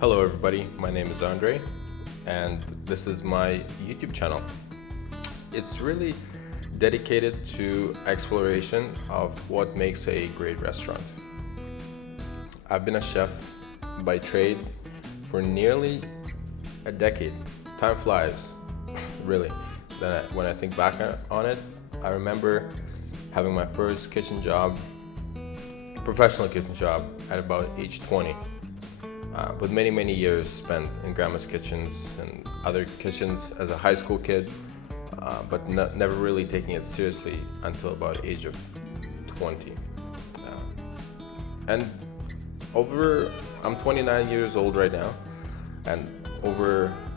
Hello everybody, my name is Andre and this is my YouTube channel. It's really dedicated to exploration of what makes a great restaurant. I've been a chef by trade for nearly a decade. Time flies, really. When I think back on it, I remember having my first kitchen job, professional kitchen job, at about age 20. With many years spent in grandma's kitchens and other kitchens as a high school kid, but never really taking it seriously until about age of 20. And I'm 29 years old right now, and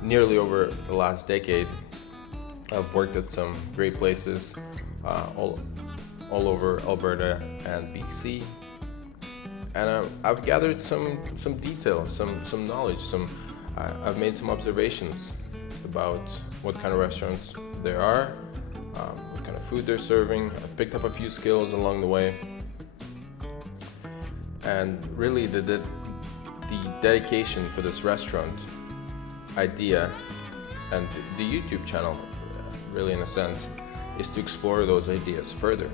nearly over the last decade, I've worked at some great places all over Alberta and BC. And I've gathered some details, some knowledge, I've made some observations about what kind of restaurants there are, what kind of food they're serving. I've picked up a few skills along the way. And really the dedication for this restaurant idea and the YouTube channel, really in a sense, is to explore those ideas further.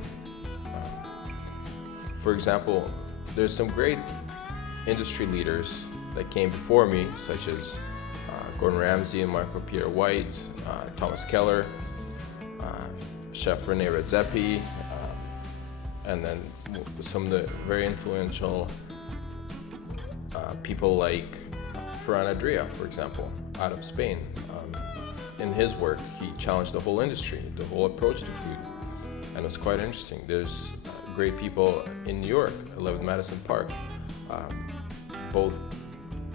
For example, there's some great industry leaders that came before me, such as Gordon Ramsay and Marco Pierre White, Thomas Keller, Chef Rene Redzepi, and then some of the very influential people like Ferran Adrià, for example, out of Spain. In his work, he challenged the whole industry, the whole approach to food, and it was quite interesting. There's great people in New York, 11 Madison Park, both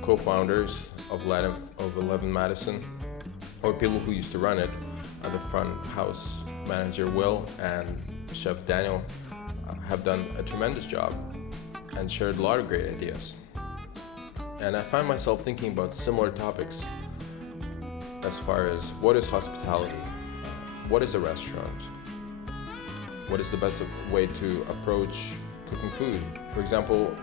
co-founders of 11 Madison, or people who used to run it, the front house manager Will and Chef Daniel have done a tremendous job and shared a lot of great ideas. And I find myself thinking about similar topics as far as what is hospitality, what is a restaurant, what is the best way to approach cooking food. For example,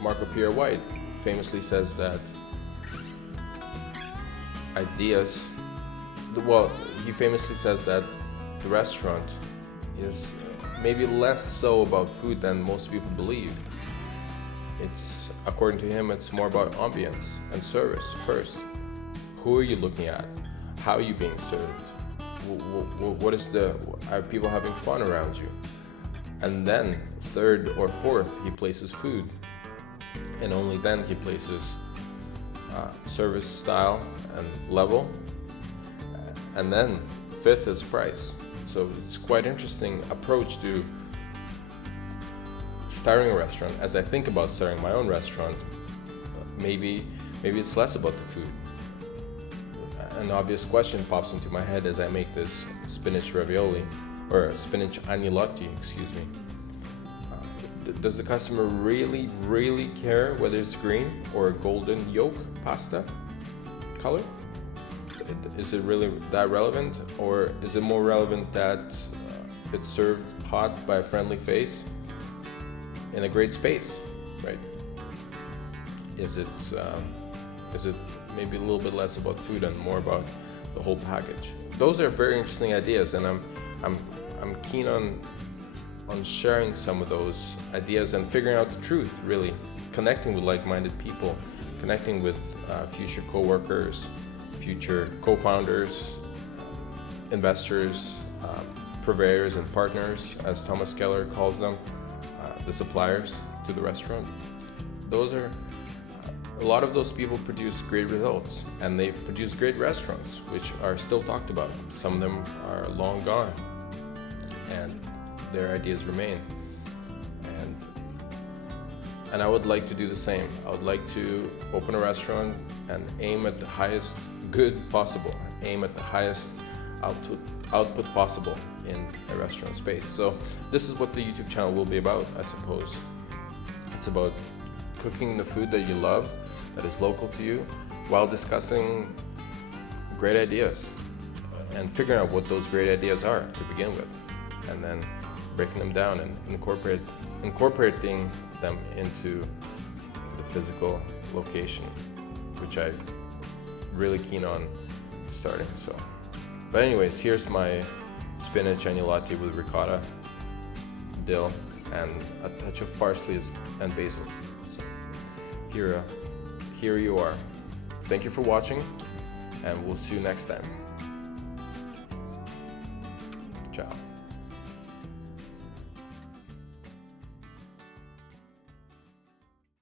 Marco Pierre White famously says that he famously says that the restaurant is maybe less so about food than most people believe. According to him, it's more about ambience and service first. Who are you looking at? How are you being served? Are people having fun around you? And then third or fourth, he places food, and only then he places service style and level, and then fifth is price. So it's quite interesting approach to starting a restaurant. As I think about starting my own restaurant, maybe it's less about the food. An obvious question pops into my head as I make this spinach ravioli, or spinach agnolotti, excuse me. Does the customer really care whether it's green or a golden yolk pasta color? Is it really that relevant, or is it more relevant that it's served hot by a friendly face in a great space, right? Is it maybe a little bit less about food and more about the whole package? Those are very interesting ideas, and I'm keen on sharing some of those ideas and figuring out the truth, really connecting with like-minded people, connecting with future co-workers, future co-founders, investors, purveyors and partners, as Thomas Keller calls them, the suppliers to the restaurant. A lot of those people produce great results, and they produce great restaurants, which are still talked about. Some of them are long gone, and their ideas remain. And I would like to do the same. I would like to open a restaurant and aim at the highest good possible, aim at the highest output possible in a restaurant space. So this is what the YouTube channel will be about, I suppose. It's about cooking the food that you love, that is local to you, while discussing great ideas and figuring out what those great ideas are to begin with, and then breaking them down and incorporating them into the physical location, which I'm really keen on starting. So, but anyways, here's my spinach agnolotti with ricotta, dill, and a touch of parsley and basil. So here you are. Thank you for watching, and we'll see you next time. Ciao.